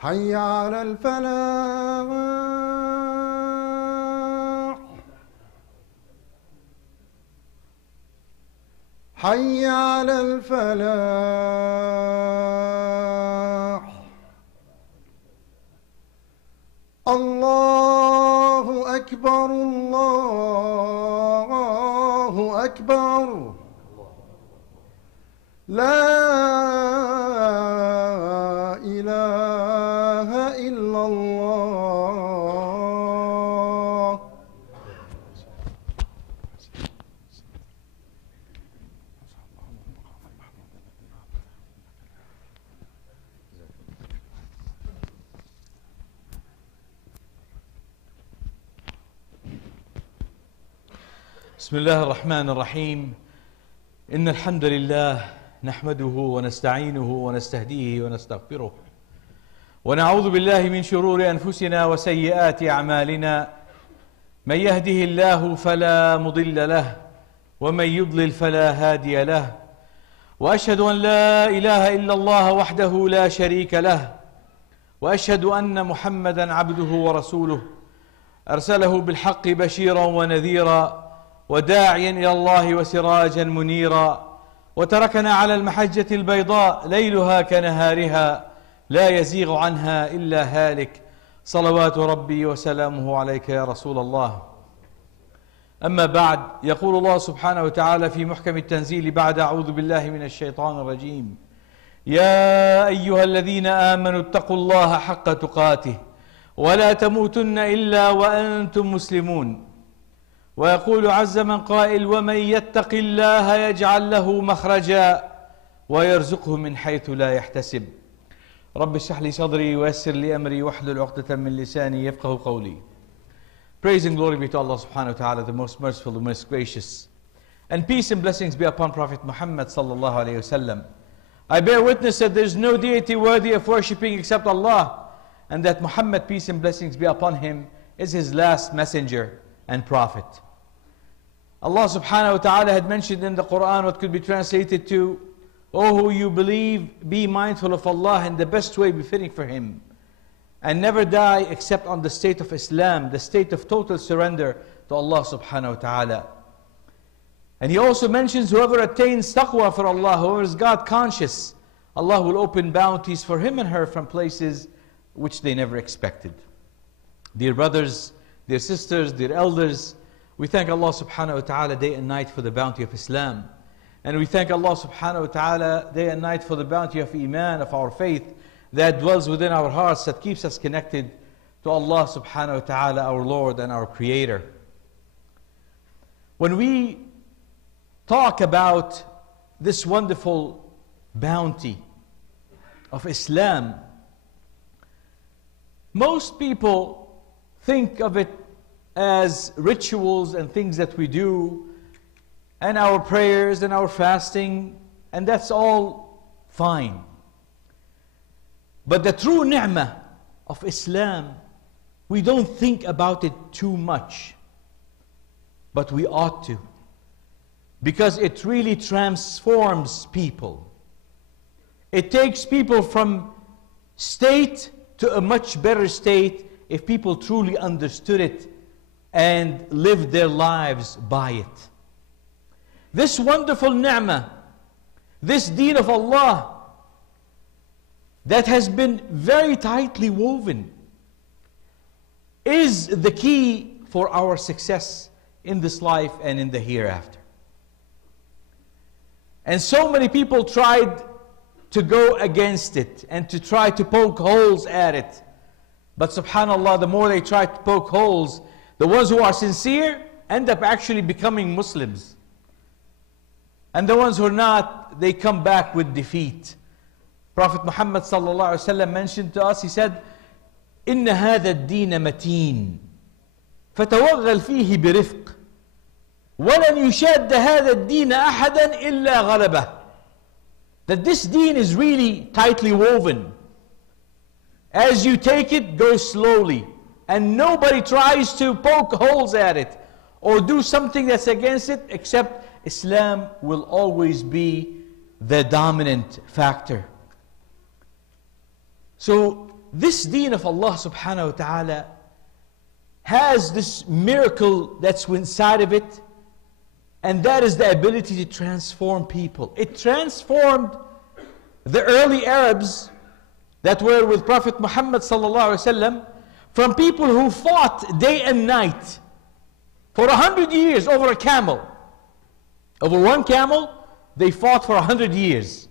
حي على الفلاح حي على الفلاح الله أكبر الله أكبر لا إله إلا الله. بسم الله الرحمن الرحيم. إن الحمد لله نحمده ونستعينه ونستهديه ونستغفره ونعوذ بالله من شرور أنفسنا وسيئات أعمالنا. من يهده الله فلا مضل له ومن يضلل فلا هادي له، وأشهد أن لا إله إلا الله وحده لا شريك له، وأشهد أن محمدا عبده ورسوله أرسله بالحق بشيرا ونذيرا وداعيا إلى الله وسراجا منيرا، وتركنا على المحجة البيضاء ليلها كنهارها لا يزيغ عنها إلا هالك، صلوات ربي وسلامه عليك يا رسول الله. أما بعد، يقول الله سبحانه وتعالى في محكم التنزيل بعد أعوذ بالله من الشيطان الرجيم: يا أيها الذين آمنوا اتقوا الله حق تقاته ولا تموتن إلا وأنتم مسلمون. ويقول عز من قائل: ومن يتق الله يجعل له مخرجا ويرزقه من حيث لا يحتسب. رب اشرح لي صدري ويسر لي أمري واحلل عقدة من لساني يفقه قولي. Praise and glory be to Allah subhanahu wa ta'ala, the most merciful, the most gracious. And peace and blessings be upon Prophet Muhammad sallallahu alayhi wa sallam. I bear witness that there is no deity worthy of worshipping except Allah, and that Muhammad, peace and blessings be upon him, is his last messenger and prophet. Allah subhanahu wa ta'ala had mentioned in the Quran what could be translated to: O who you believe, be mindful of Allah in the best way befitting for Him, and never die except on the state of Islam, the state of total surrender to Allah subhanahu wa ta'ala. And He also mentions whoever attains taqwa for Allah, whoever is God conscious, Allah will open bounties for him and her from places which they never expected. Dear brothers, dear sisters, dear elders, we thank Allah subhanahu wa ta'ala day and night for the bounty of Islam. And we thank Allah subhanahu wa ta'ala day and night for the bounty of Iman, of our faith that dwells within our hearts, that keeps us connected to Allah subhanahu wa ta'ala, our Lord and our Creator. When we talk about this wonderful bounty of Islam, most people think of it as rituals and things that we do, and our prayers and our fasting, and that's all fine. But the true ni'mah of Islam, we don't think about it too much, but we ought to, because it really transforms people. It takes people from state to a much better state if people truly understood it and lived their lives by it. This wonderful ni'mah, this deen of Allah, that has been very tightly woven, is the key for our success in this life and in the hereafter. And so many people tried to go against it and to try to poke holes at it. But subhanAllah, the more they try to poke holes, the ones who are sincere end up actually becoming Muslims. And the ones who are not, they come back with defeat. Prophet Muhammad sallallahu alaihi wasallam mentioned to us, he said, إن هذا الدين متين فتوغل فيه برفق ولن يشاد هذا الدين أحدا إلا غلبه. That this deen is really tightly woven. As you take it, go slowly. And nobody tries to poke holes at it or do something that's against it, except Islam will always be the dominant factor. So this deen of Allah subhanahu wa ta'ala has this miracle that's inside of it, and that is the ability to transform people. It transformed the early Arabs that were with Prophet Muhammad sallallahu alaihi wasallam from people who fought day and night for 100 years over a camel. Over one camel, they fought for 100 years.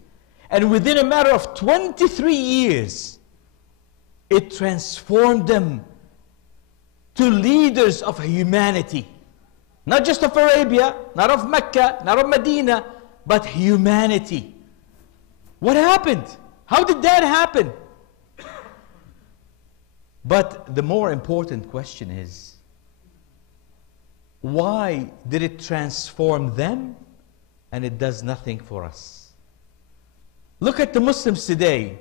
And within a matter of 23 years, it transformed them to leaders of humanity. Not just of Arabia, not of Mecca, not of Medina, but humanity. What happened? How did that happen? But the more important question is, why did it transform them and it does nothing for us? Look at the Muslims today.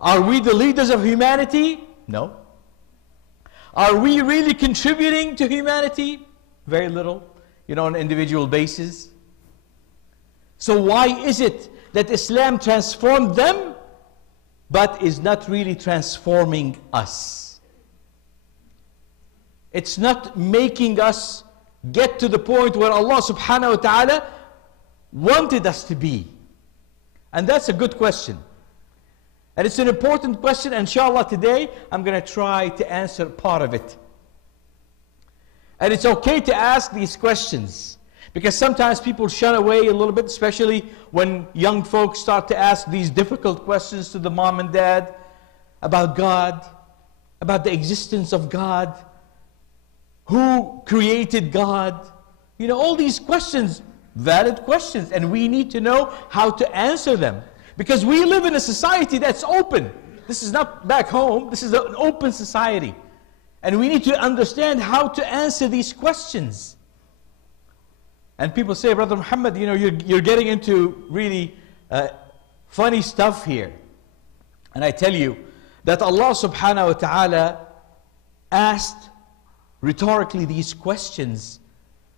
Are we the leaders of humanity? No. Are we really contributing to humanity? Very little, on an individual basis. So why is it that Islam transformed them but is not really transforming us? It's not making us get to the point where Allah subhanahu wa ta'ala wanted us to be. And that's a good question. And it's an important question. Inshallah, today I'm going to try to answer part of it. And it's okay to ask these questions, because sometimes people shun away a little bit, especially when young folks start to ask these difficult questions to the mom and dad about God, about the existence of God, who created God. All these questions, valid questions, and we need to know how to answer them. Because we live in a society that's open. This is not back home, this is an open society. And we need to understand how to answer these questions. And people say, Brother Muhammad, you're getting into really funny stuff here. And I tell you that Allah subhanahu wa ta'ala asked rhetorically these questions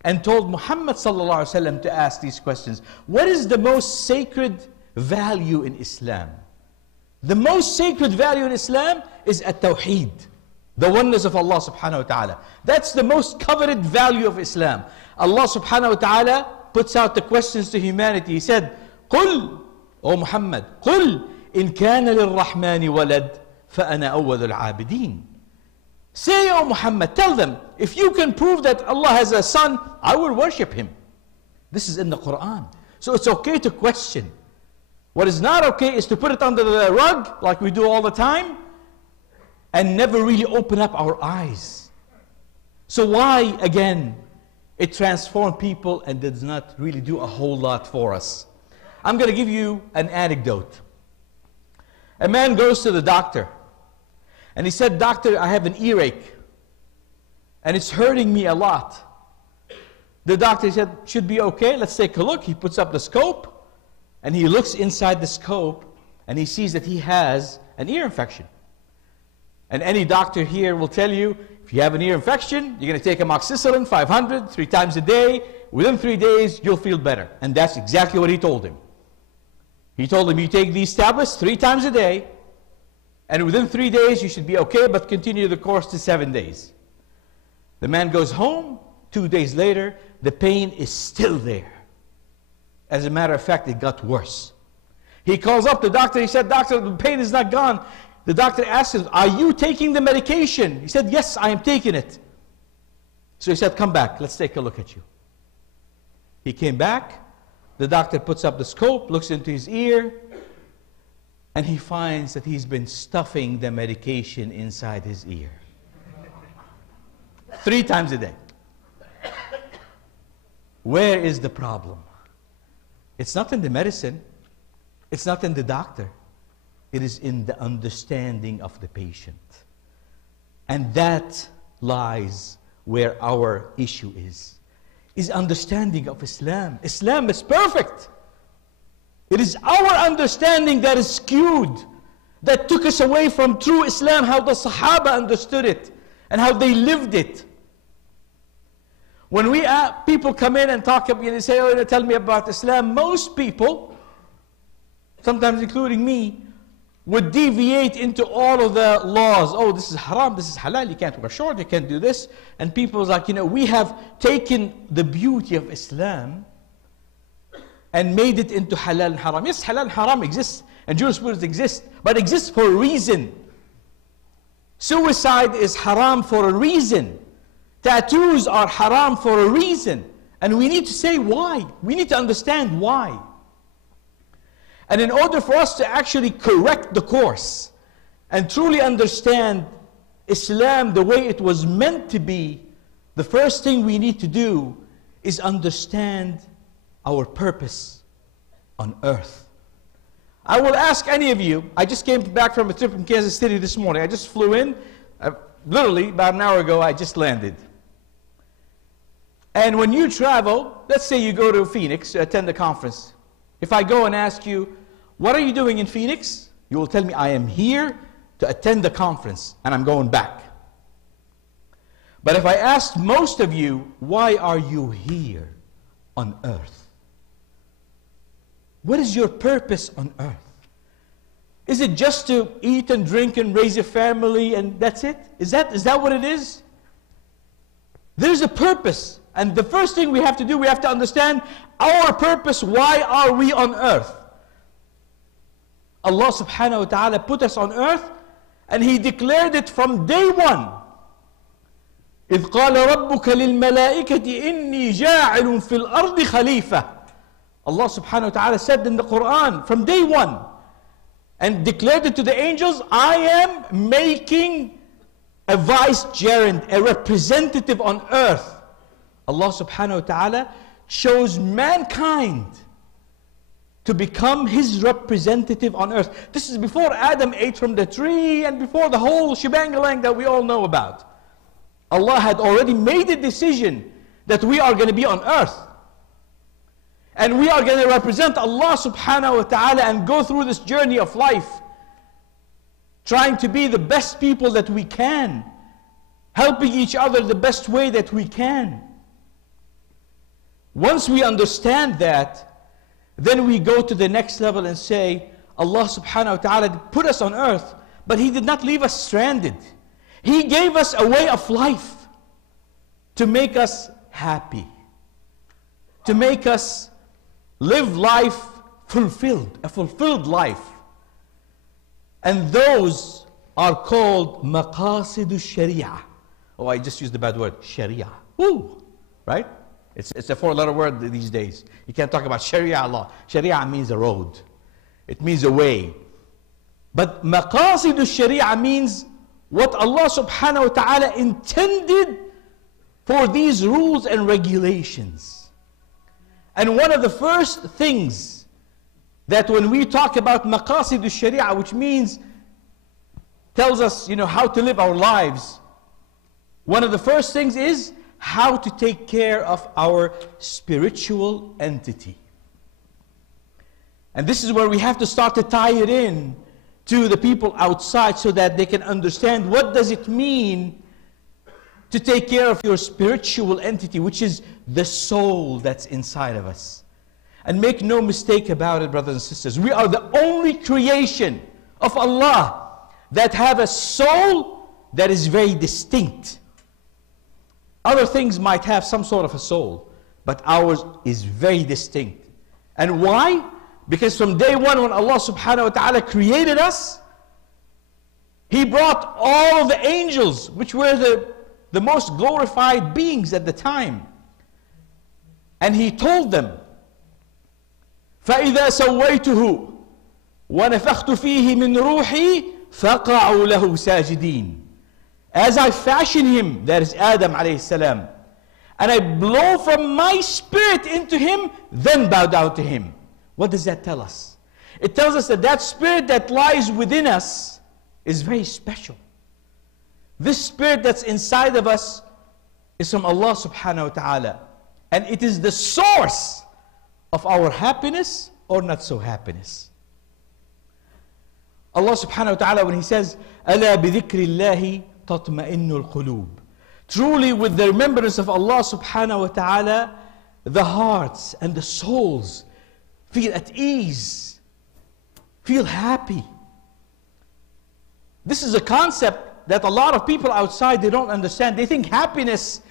and told Muhammad sallallahu alaihi wasallam to ask these questions. What is the most sacred value in Islam? The most sacred value in Islam is at-tawheed, the oneness of Allah subhanahu wa ta'ala. That's the most coveted value of Islam. Allah subhanahu wa ta'ala puts out the questions to humanity. He said, قُلْ, O Muhammad, قُلْ إِن كَانَ لِلرَّحْمَنِ وَلَدْ فَأَنَا أَوَّلُ الْعَابِدِينَ. Say, O Muhammad, tell them, if you can prove that Allah has a son, I will worship him. This is in the Quran. So it's okay to question. What is not okay is to put it under the rug, like we do all the time, and never really open up our eyes. So why, again, it transformed people and does not really do a whole lot for us? I'm going to give you an anecdote. A man goes to the doctor, and he said, Doctor, I have an earache, and it's hurting me a lot. The doctor said, should be okay, let's take a look. He puts up the scope, and he looks inside the scope, and he sees that he has an ear infection. And any doctor here will tell you, if you have an ear infection, you're going to take amoxicillin 500 3 times a day. Within 3 days, you'll feel better. And that's exactly what he told him. He told him, you take these tablets 3 times a day, and within 3 days, you should be okay, but continue the course to 7 days. The man goes home. 2 days later, the pain is still there. As a matter of fact, it got worse. He calls up the doctor. He said, Doctor, the pain is not gone. The doctor asked him, are you taking the medication? He said, yes, I am taking it. So he said, come back. Let's take a look at you. He came back. The doctor puts up the scope, looks into his ear, and he finds that he's been stuffing the medication inside his ear. 3 times a day. Where is the problem? It's not in the medicine. It's not in the doctor. It is in the understanding of the patient. And that lies where our issue is understanding of Islam. Islam is perfect. It is our understanding that is skewed, that took us away from true Islam, how the Sahaba understood it, and how they lived it. When people come in and talk, and say, oh, tell me about Islam, most people, sometimes including me, would deviate into all of the laws. Oh, this is haram, this is halal, you can't wear short, you can't do this. And people was like, we have taken the beauty of Islam and made it into halal and haram. Yes, halal and haram exists, and jurisprudence exists, but exists for a reason. Suicide is haram for a reason. Tattoos are haram for a reason. And we need to say why. We need to understand why. And in order for us to actually correct the course and truly understand Islam the way it was meant to be, the first thing we need to do is understand our purpose on earth. I will ask any of you, I just came back from a trip from Kansas City this morning. I just flew in, literally about an hour ago I just landed. And when you travel, let's say you go to Phoenix to attend a conference. If I go and ask you, what are you doing in Phoenix? You will tell me, I am here to attend the conference and I'm going back. But if I asked most of you, why are you here on earth? What is your purpose on earth? Is it just to eat and drink and raise a family and that's it? Is that what it is? There's a purpose. And the first thing we have to do, we have to understand our purpose. Why are we on earth? Allah subhanahu wa ta'ala put us on earth and He declared it from day one. إِذْ قَالَ رَبُّكَ لِلْمَلَائِكَةِ إِنِّي جَاعِلٌ فِي الْأَرْضِ خَلِيفَةً. Allah subhanahu wa ta'ala said in the Quran from day one and declared it to the angels, I am making a vicegerent, a representative on earth. Allah subhanahu wa ta'ala chose mankind to become His representative on earth. This is before Adam ate from the tree and before the whole shebang-a-lang that we all know about. Allah had already made a decision that we are going to be on earth. And we are going to represent Allah subhanahu wa ta'ala and go through this journey of life, trying to be the best people that we can, helping each other the best way that we can. Once we understand that, then we go to the next level and say, Allah subhanahu wa ta'ala put us on earth, but He did not leave us stranded. He gave us a way of life to make us happy, to make us live life fulfilled, a fulfilled life. And those are called maqasidu sharia. Oh, I just used the bad word, sharia. Woo! Right? It's a four-letter word these days. You can't talk about sharia law. Sharia means a road. It means a way. But maqasidu sharia means what Allah subhanahu wa ta'ala intended for these rules and regulations. And one of the first things that when we talk about maqasidu sharia, which means, tells us, how to live our lives, one of the first things is how to take care of our spiritual entity. And this is where we have to start to tie it in to the people outside so that they can understand what does it mean to take care of your spiritual entity, which is the soul that's inside of us. And make no mistake about it, brothers and sisters, we are the only creation of Allah that have a soul that is very distinct. Other things might have some sort of a soul, but ours is very distinct. And why? Because from day one when Allah subhanahu wa ta'ala created us, He brought all of the angels, which were the most glorified beings at the time. And He told them, فَإِذَا سَوَّيْتُهُ وَنَفَخْتُ فِيهِ مِنْ رُوحِي فَقَعُوا لَهُ سَاجِدِينَ. As I fashion him, that is Adam alayhi salam, and I blow from my spirit into him, then bow down to him. What does that tell us? It tells us that that spirit that lies within us is very special. This spirit that's inside of us is from Allah subhanahu wa ta'ala. And it is the source of our happiness or not so happiness. Allah subhanahu wa ta'ala, when He says, أَلَا بِذِكْرِ اللَّهِ تَطْمَئِنُّ الْقُلُوبِ. Truly with the remembrance of Allah subhanahu wa ta'ala, the hearts and the souls feel at ease, feel happy. This is a concept that a lot of people outside, they don't understand. They think happiness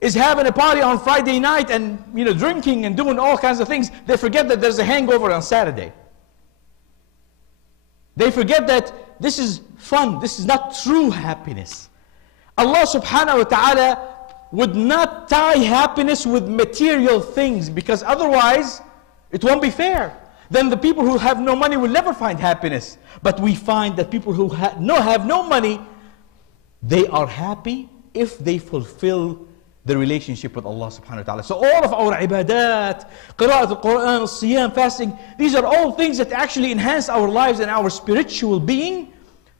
is having a party on Friday night and drinking and doing all kinds of things. They forget that there's a hangover on Saturday. They forget that this is fun. This is not true happiness. Allah subhanahu wa ta'ala would not tie happiness with material things, because otherwise it won't be fair. Then the people who have no money will never find happiness. But we find that people who have no money, they are happy if they fulfill the relationship with Allah subhanahu wa ta'ala. So all of our ibadat, qira'at al-Quran, siyam, fasting, these are all things that actually enhance our lives and our spiritual being,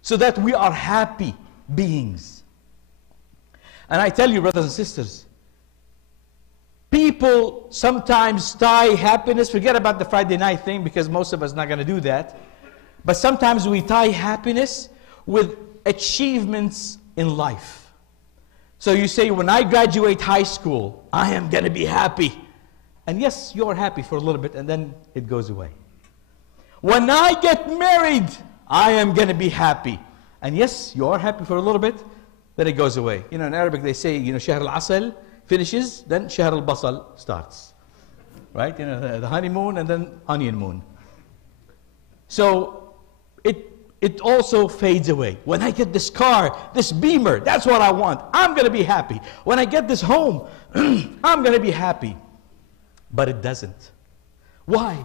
so that we are happy beings. And I tell you, brothers and sisters, people sometimes tie happiness, forget about the Friday night thing, because most of us are not going to do that. But sometimes we tie happiness with achievements in life. So you say, when I graduate high school, I am going to be happy. And yes, you're happy for a little bit, and then it goes away. When I get married, I am going to be happy. And yes, you are happy for a little bit, then it goes away. In Arabic they say, Shahr al-Asal finishes, then Shahr al-Basal starts. Right? The honeymoon and then onion moon. So it also fades away. When I get this car, this Beamer, that's what I want. I'm going to be happy. When I get this home, I'm going to be happy. But it doesn't. Why?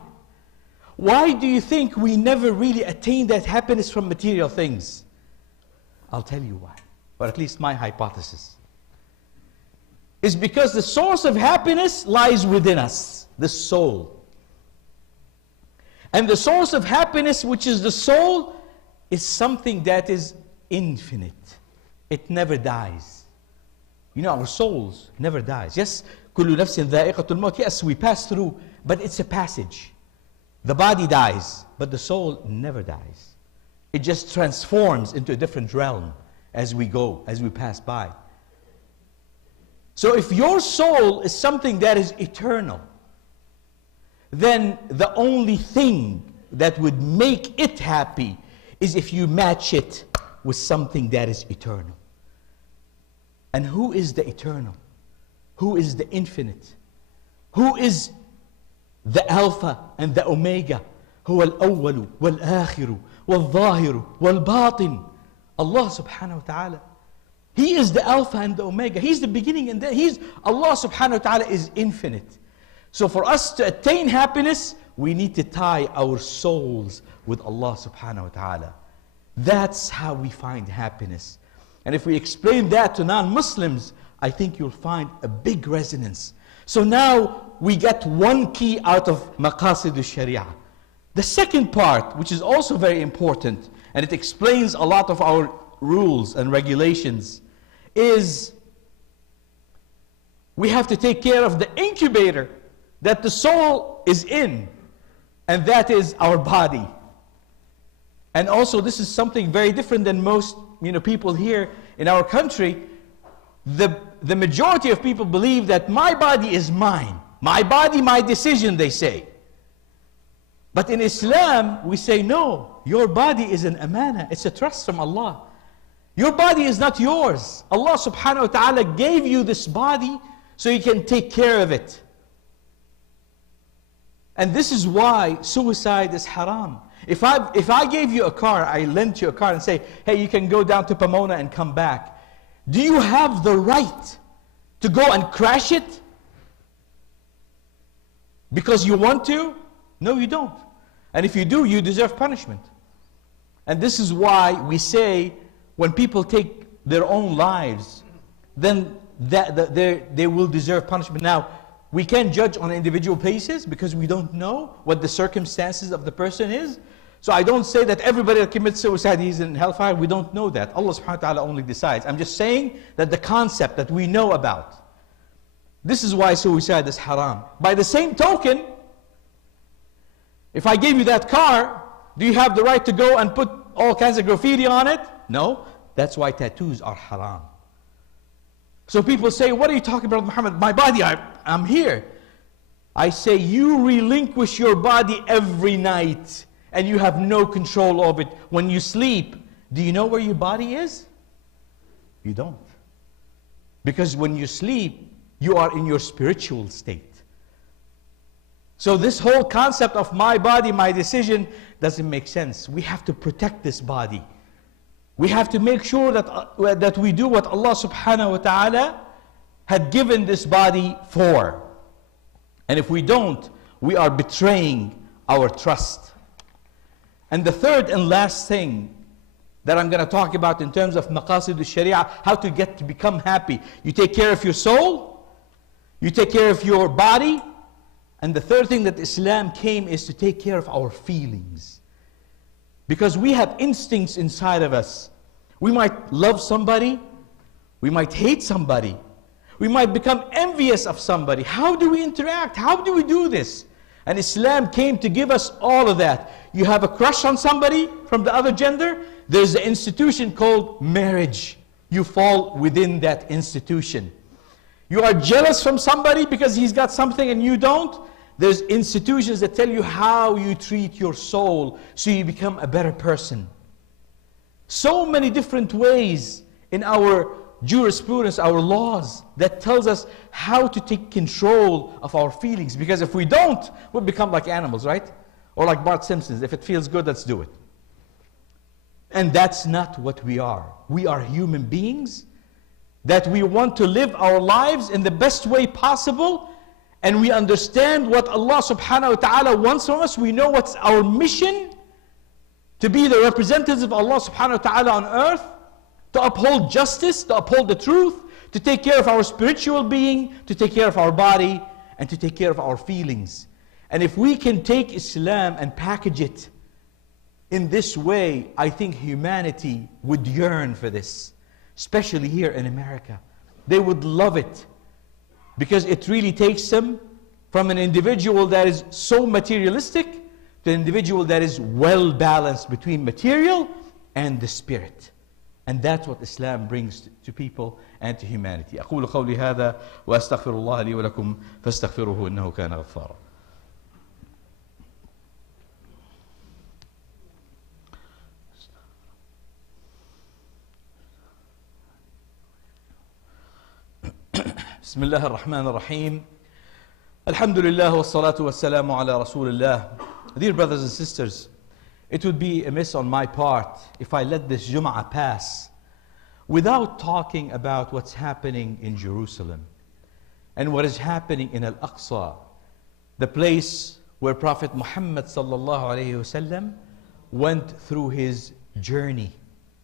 Why do you think we never really attain that happiness from material things? I'll tell you why. Or at least my hypothesis. Is because the source of happiness lies within us, the soul. And the source of happiness, which is the soul, is something that is infinite. It never dies. Our souls never dies. Yes, كُلُّ نَفْسٍ ذَائِقَةُ الْمَوْتِ. Yes, we pass through, but it's a passage. The body dies, but the soul never dies. It just transforms into a different realm as we go, as we pass by. So if your soul is something that is eternal, then the only thing that would make it happy is if you match it with something that is eternal. And who is the eternal? Who is the infinite? Who is the Alpha and the Omega? هو الأول والآخر والظاهر والباطن. Allah subhanahu wa ta'ala. He is the Alpha and the Omega. He's the beginning and Allah subhanahu wa ta'ala is infinite. So for us to attain happiness, we need to tie our souls with Allah subhanahu wa ta'ala. That's how we find happiness. And if we explain that to non-Muslims, I think you'll find a big resonance. So now we get one key out of maqasid al-sharia. The second part, which is also very important, and it explains a lot of our rules and regulations, is we have to take care of the incubator that the soul is in, and that is our body. And also this is something very different than most people here in our country. The majority of people believe that my body is mine. My body, my decision, they say. But in Islam, we say no. Your body is an amana. It's a trust from Allah. Your body is not yours. Allah subhanahu wa ta'ala gave you this body so you can take care of it. And this is why suicide is haram. If I gave you a car, I lent you a car and say, hey, you can go down to Pomona and come back. Do you have the right to go and crash it? Because you want to? No, you don't. And if you do, you deserve punishment. And this is why we say, when people take their own lives, then they will deserve punishment. Now, we can't judge on individual basis because we don't know what the circumstances of the person is. So I don't say that everybody that commits suicide is in hellfire. We don't know that. Allah subhanahu wa ta'ala only decides. I'm just saying that the concept that we know about. This is why suicide is haram. By the same token, if I gave you that car, do you have the right to go and put all kinds of graffiti on it? No. That's why tattoos are haram. So people say, what are you talking about, Muhammad? My body, I'm here. I say, you relinquish your body every night and you have no control of it. When you sleep, Do you know where your body is? You don't. Because when you sleep, you are in your spiritual state. So this whole concept of my body, my decision, doesn't make sense. We have to protect this body. We have to make sure that we do what Allah subhanahu wa ta'ala had given this body for. And if we don't, we are betraying our trust. And the third and last thing that I'm going to talk about in terms of maqasid al-sharia, how to get to become happy. You take care of your soul, you take care of your body, and the third thing that Islam came is to take care of our feelings. Because we have instincts inside of us. We might love somebody, we might hate somebody, we might become envious of somebody. How do we interact? How do we do this? And Islam came to give us all of that. You have a crush on somebody from the other gender, there's an institution called marriage. You fall within that institution. You are jealous from somebody because he's got something and you don't. There's institutions that tell you how you treat your soul so you become a better person. So many different ways in our jurisprudence, our laws, that tells us how to take control of our feelings. Because if we don't, we'll become like animals, right? Or like Bart Simpson's, if it feels good, let's do it. And that's not what we are. We are human beings that we want to live our lives in the best way possible, and we understand what Allah subhanahu wa ta'ala wants from us. We know what's our mission, to be the representatives of Allah subhanahu wa ta'ala on earth, to uphold justice, to uphold the truth, to take care of our spiritual being, to take care of our body, and to take care of our feelings. And if we can take Islam and package it in this way, I think humanity would yearn for this, especially here in America. They would love it, because it really takes them from an individual that is so materialistic to an individual that is well balanced between material and the spirit. And that's what Islam brings to people and to humanity. أقول قولي هذا وأستغفر الله لي ولكم فاستغفروه إنه كان غفارا. بسم الله الرحمن الرحيم. الحمد لله والصلاة والسلام على رسول الله. Dear brothers and sisters, it would be amiss on my part if I let this Jum'ah pass without talking about what's happening in Jerusalem and what is happening in Al-Aqsa, the place where Prophet Muhammad sallallahu alayhi wasallam went through his journey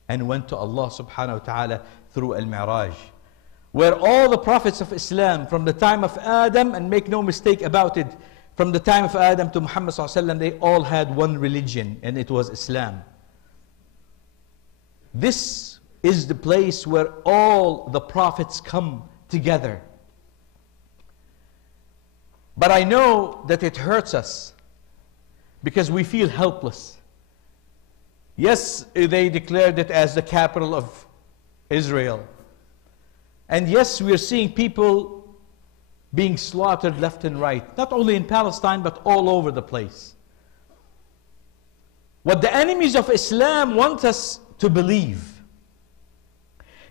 and went to Allah subhanahu wa ta'ala through Al-Mi'raj, where all the prophets of Islam from the time of Adam, and make no mistake about it, from the time of Adam to Muhammad sallallahu alaihi wasallam, they all had one religion, and it was Islam. This is the place where all the prophets come together. But I know that it hurts us because we feel helpless. Yes, they declared it as the capital of Israel. And yes, we are seeing people being slaughtered left and right, not only in Palestine, but all over the place. What the enemies of Islam want us to believe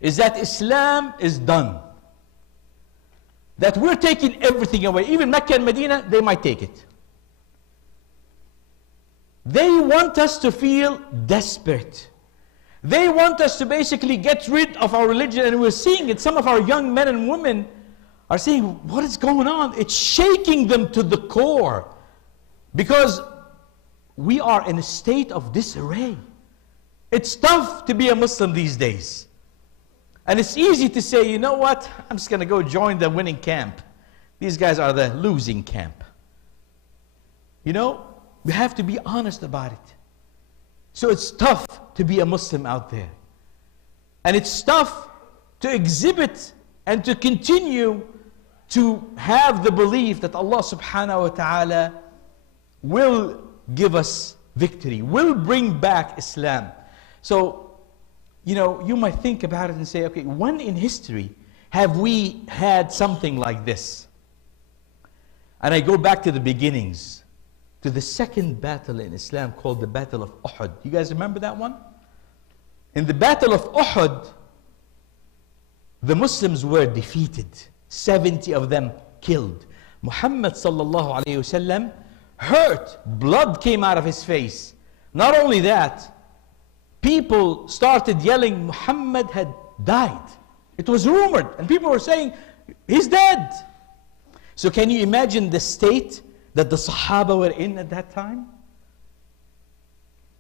is that Islam is done. That we're taking everything away. Even Mecca and Medina, they might take it. They want us to feel desperate. They want us to basically get rid of our religion, and we're seeing it. Some of our young men and women are saying, what is going on? It's shaking them to the core, because we are in a state of disarray. It's tough to be a Muslim these days. And it's easy to say, you know what, I'm just going to go join the winning camp. These guys are the losing camp. You know, we have to be honest about it. So it's tough to be a Muslim out there. And it's tough to exhibit and to continue to have the belief that Allah subhanahu wa ta'ala will give us victory, will bring back Islam. So, you know, you might think about it and say, okay, when in history have we had something like this? And I go back to the beginnings, to the second battle in Islam called the Battle of Uhud. You guys remember that one? In the Battle of Uhud, the Muslims were defeated. 70 of them killed. Muhammad sallallahu alayhi wasallam hurt. Blood came out of his face. Not only that, people started yelling, Muhammad had died. It was rumored, and people were saying, he's dead. So can you imagine the state that the Sahaba were in at that time?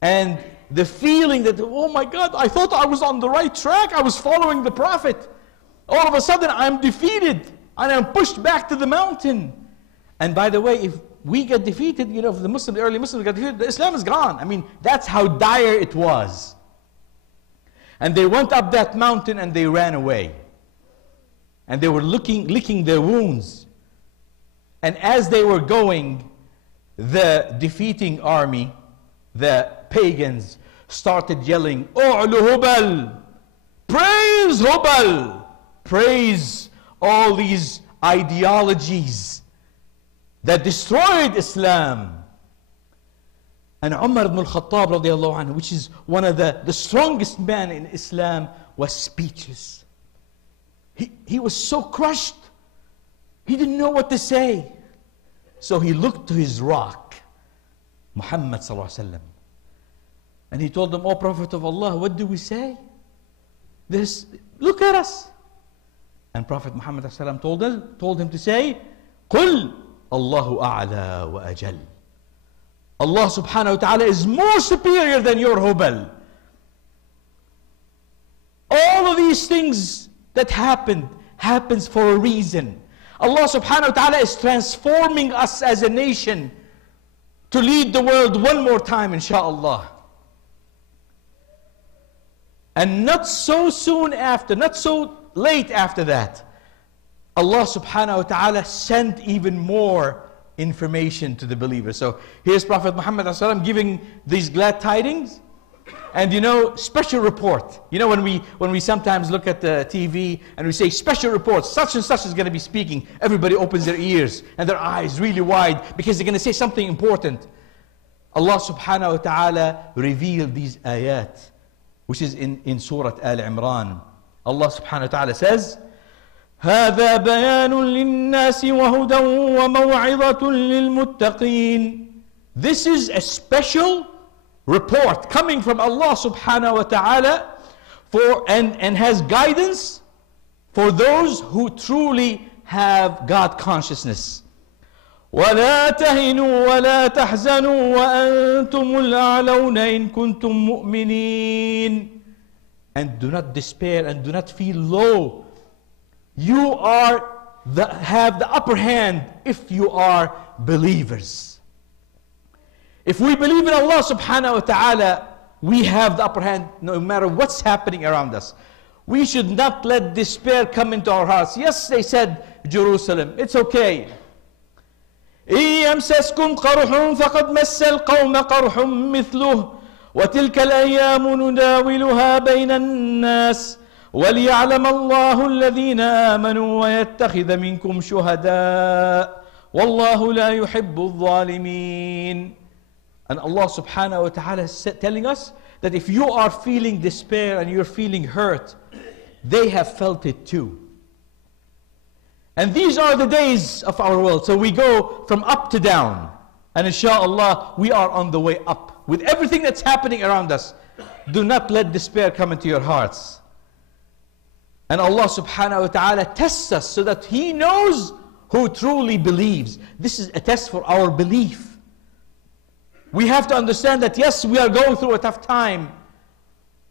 And the feeling that, oh my God, I thought I was on the right track. I was following the Prophet. All of a sudden, I'm defeated, and I'm pushed back to the mountain. And by the way, if we get defeated, you know, if the early Muslims got defeated, Islam is gone. I mean, that's how dire it was. And they went up that mountain and they ran away. And they were licking their wounds. And as they were going, the defeating army, the pagans, started yelling, U'lu Hubal! Praise Hubal! Praise all these ideologies that destroyed Islam. And Umar ibn al-Khattab radiallahu anhu, which is one of the strongest men in Islam, was speechless. He was so crushed. He didn't know what to say. So he looked to his rock, Muhammad sallallahu alaihi wasallam. And he told him, O Prophet of Allah, what do we say? Look at us. And Prophet Muhammad sallallahu alaihi wasallam told him to say, قُلْ Allahu a'la wa ajal. Allah subhanahu wa ta'ala is more superior than your Hubal. All of these things that happens for a reason. Allah subhanahu wa ta'ala is transforming us as a nation to lead the world one more time, inshaAllah. And not so soon after, not so late after that, Allah subhanahu wa ta'ala sent even more information to the believers. So here's Prophet Muhammad giving these glad tidings. And you know, special report. You know, when we sometimes look at the TV and we say special report, such and such is going to be speaking, everybody opens their ears and their eyes really wide because they're going to say something important. Allah subhanahu wa ta'ala revealed these ayat, which is in Surah Al Imran. Allah subhanahu wa ta'ala says, هذا بيان للناس وهدى وموعظة للمتقين. This is a special report coming from Allah subhanahu wa ta'ala and has guidance for those who truly have God consciousness. ولا تهنوا ولا تحزنوا وأنتم الأعلون إن كنتم مؤمنين. And do not despair and do not feel low. You have the upper hand if you are believers. If we believe in Allah subhanahu wa ta'ala, we have the upper hand no matter what's happening around us. We should not let despair come into our hearts. Yes, they said Jerusalem, it's okay. إن يمسسكم قرح فقد مس القوم قرح مثله وتلك الأيام نداولها بين الناس وَلِيَعْلَمَ اللَّهُ الَّذِينَ آمَنُوا وَيَتَّخِذَ مِنْكُمْ شُهَدَاءَ وَاللَّهُ لَا يُحِبُّ الظَّالِمِينَ. And Allah subhanahu wa ta'ala is telling us that if you are feeling despair and you're feeling hurt, they have felt it too. And these are the days of our world. So we go from up to down. And inshallah, we are on the way up. With everything that's happening around us, do not let despair come into your hearts. And Allah subhanahu wa ta'ala tests us so that He knows who truly believes. This is a test for our belief. We have to understand that yes, we are going through a tough time,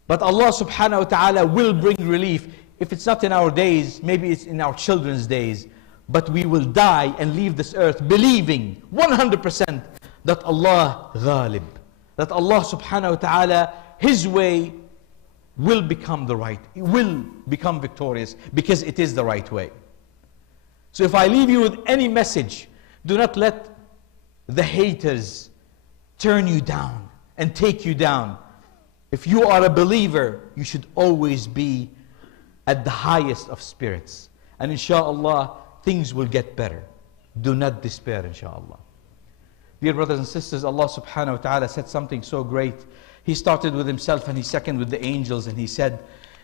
but Allah subhanahu wa ta'ala will bring relief. If it's not in our days, maybe it's in our children's days. But we will die and leave this earth believing 100% that Allah ghalib, that Allah subhanahu wa ta'ala, His way will become the right, will become victorious because it is the right way. So if I leave you with any message, do not let the haters turn you down and take you down. If you are a believer, you should always be at the highest of spirits. And inshallah, things will get better. Do not despair, inshallah. Dear brothers and sisters, Allah subhanahu wa ta'ala said something so great. He started with himself and he seconded with the angels, and he said,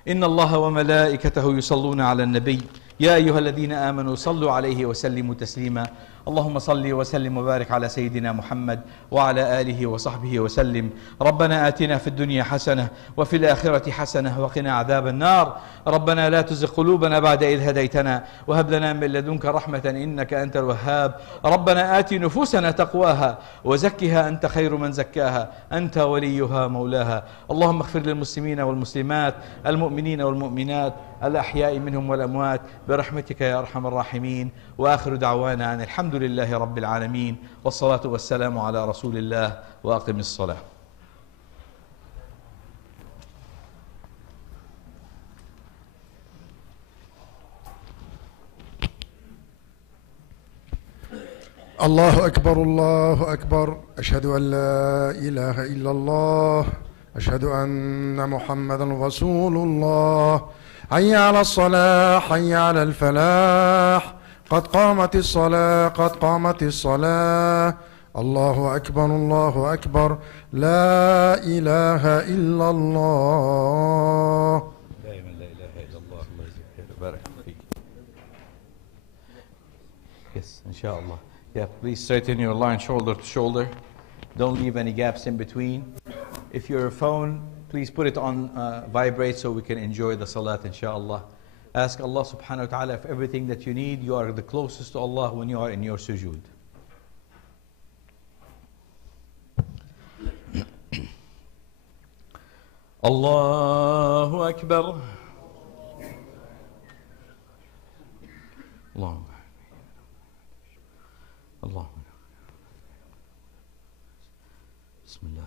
إن الله وملائكته يصلون على النبي يا أيها الذين آمنوا صلوا عليه وسلموا تسليما اللهم صل وسلم وبارك على سيدنا محمد وعلى آله وصحبه وسلم. ربنا آتنا في الدنيا حسنة وفي الآخرة حسنة وقنا عذاب النار. ربنا لا تزغ قلوبنا بعد إذ هديتنا وهب لنا من لدنك رحمة إنك أنت الوهاب. ربنا آت نفوسنا تقواها وزكها أنت خير من زكاها أنت وليها مولاها. اللهم اغفر للمسلمين والمسلمات المؤمنين والمؤمنات الأحياء منهم والأموات برحمتك يا أرحم الراحمين. وآخر دعوانا أن الحمد لله رب العالمين والصلاة والسلام على رسول الله وأقم الصلاة. الله أكبر الله أكبر. أشهد أن لا إله إلا الله. أشهد أن محمدا رسول الله. حي على الصلاة حي على الفلاح قد قامت الصلاة قد قامت الصلاة. الله أكبر الله أكبر. لا إله إلا الله. دائما لا إله إلا الله. الله يجزيك بارك فيك. Yes, inshallah. Yeah, please straighten your line shoulder to shoulder. Don't leave any gaps in between. If you're a phone, please put it on vibrate so we can enjoy the salat, inshallah. Ask Allah subhanahu wa ta'ala if everything that you need, you are the closest to Allah when you are in your sujood. Allahu Akbar. Allah. Allah. Bismillah.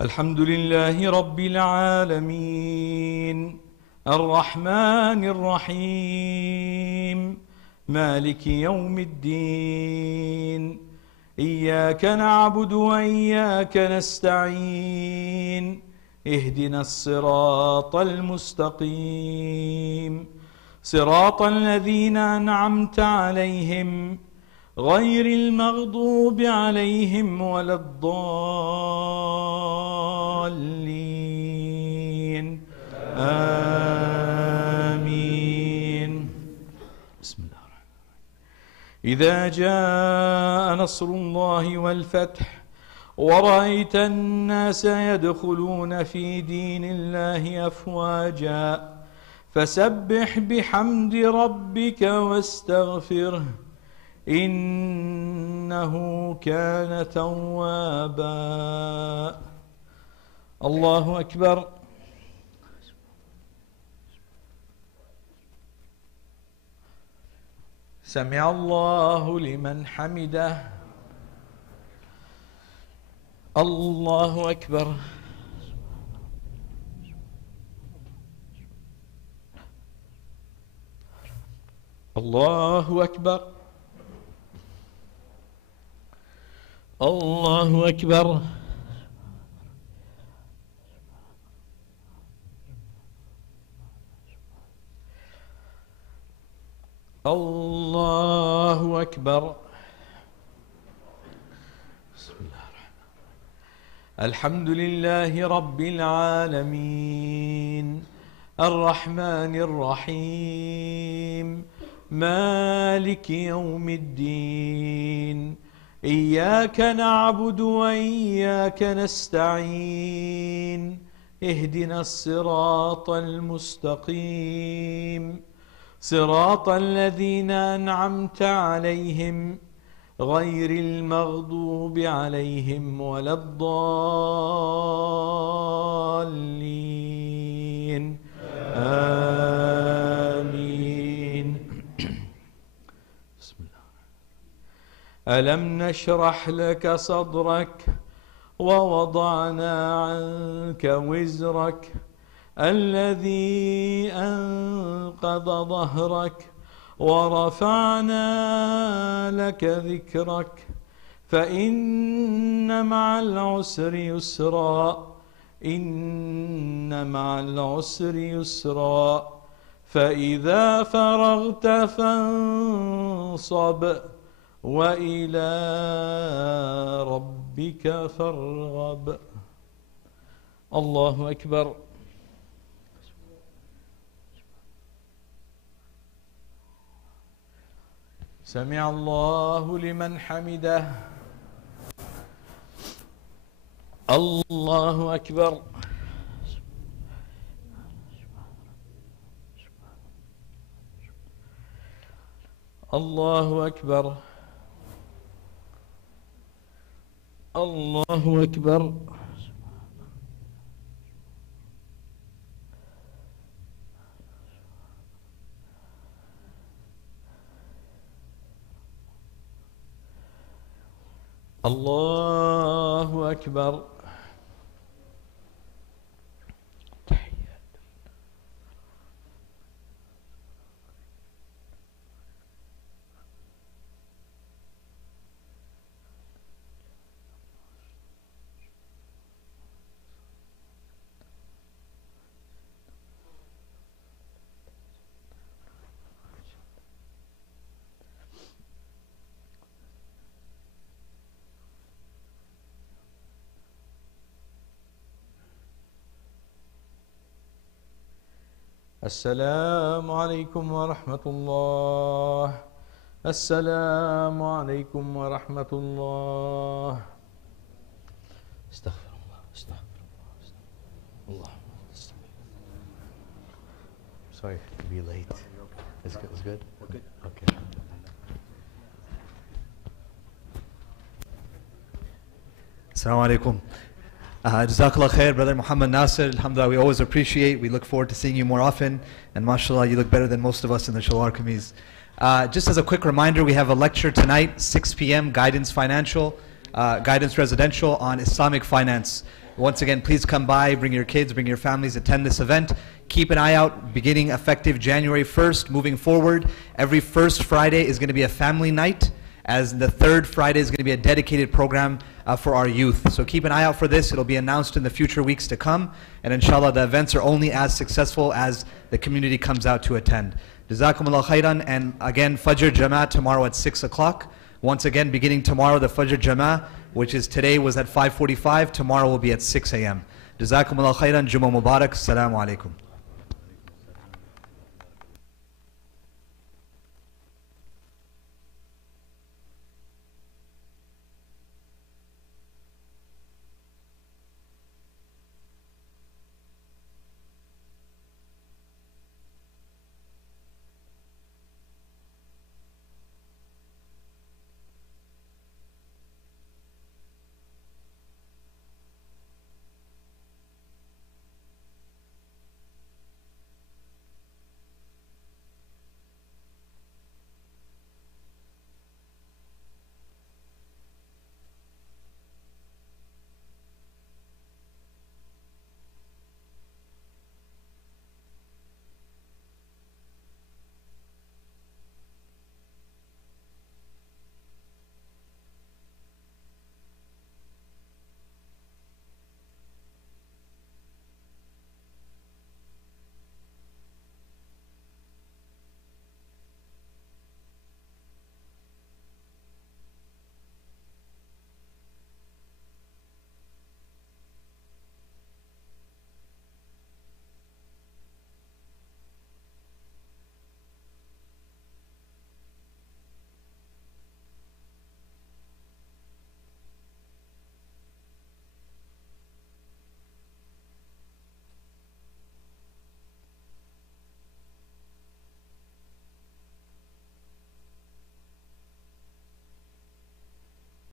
الحمد لله رب العالمين الرحمن الرحيم مالك يوم الدين إياك نعبد وإياك نستعين اهدنا الصراط المستقيم صراط الذين أنعمت عليهم غير المغضوب عليهم ولا الضالين آمين. بسم الله الرحمن الرحيم. إذا جاء نصر الله والفتح ورأيت الناس يدخلون في دين الله أفواجا فسبح بحمد ربك واستغفره إنه كان توابا. الله أكبر. سمع الله لمن حمده. الله أكبر. الله أكبر. الله أكبر. الله أكبر. بسم الله الرحمن الرحيم. الحمد لله رب العالمين الرحمن الرحيم مالك يوم الدين إياك نعبد وإياك نستعين اهدنا الصراط المستقيم صراط الذين أنعمت عليهم غير المغضوب عليهم ولا الضالين آمين. بسم الله. ألم نشرح لك صدرك ووضعنا عنك وزرك الذي أنقض ظهرك ورفعنا لك ذكرك فإن مع العسر يسرا إن مع العسر يسرا فإذا فرغت فانصب وإلى ربك فارغب. الله أكبر. سمع الله لمن حمده. الله أكبر. الله أكبر. الله أكبر. الله أكبر. السلام عليكم ورحمة الله. السلام عليكم ورحمة الله. استغفر الله. استغفر الله. Sorry to be late. Is it good? We're good. Okay. Assalamu alaikum. Jazakallah khair, Brother Muhammad Nasir. Alhamdulillah, we always appreciate. We look forward to seeing you more often. And mashallah, you look better than most of us in the Shalwar Kameez. Just as a quick reminder, we have a lecture tonight, 6 p.m., Guidance Residential on Islamic finance. Once again, please come by, bring your kids, bring your families, attend this event. Keep an eye out, beginning effective January 1st, moving forward. Every first Friday is going to be a family night, as the third Friday is going to be a dedicated program for our youth. So keep an eye out for this. It'll be announced in the future weeks to come. And inshallah, the events are only as successful as the community comes out to attend. Jazakumullah khairan. And again, Fajr Jama'ah tomorrow at 6 o'clock. Once again, beginning tomorrow, the Fajr Jama'ah, which is today, was at 5:45. Tomorrow will be at 6 a.m. Jazakumullah khairan. Jummah Mubarak. Assalamu alaikum.